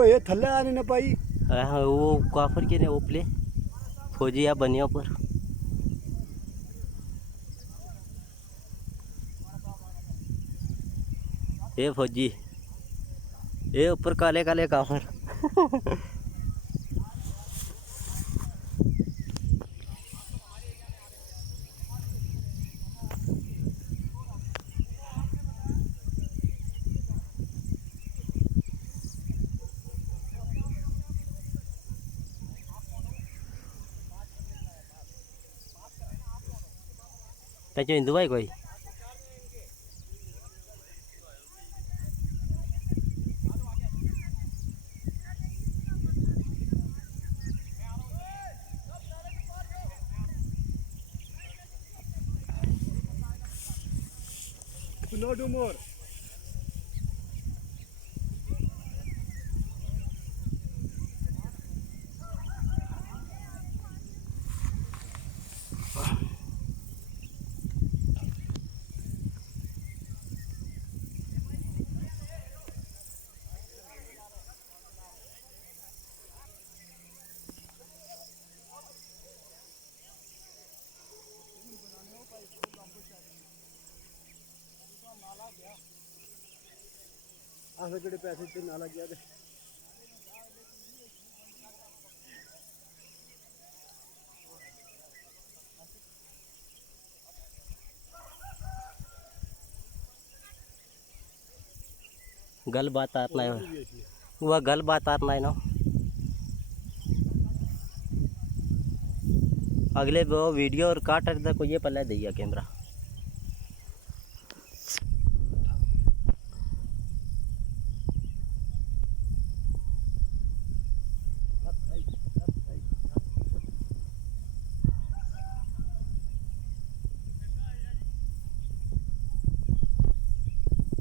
वो ये थल्ले आने न पाई। हाँ वो काफर के ने ओपले फौजी या बनिया पर ये फौजी ये ऊपर काले काले काफर पैचो हिंदू भाई कोई No do more. आगे जड़े पैसे से नाला गया दे गल बात आतना है वह गल बात आतना है ना अगले वो वीडियो और काट को ये पल्ले दिया कैमरा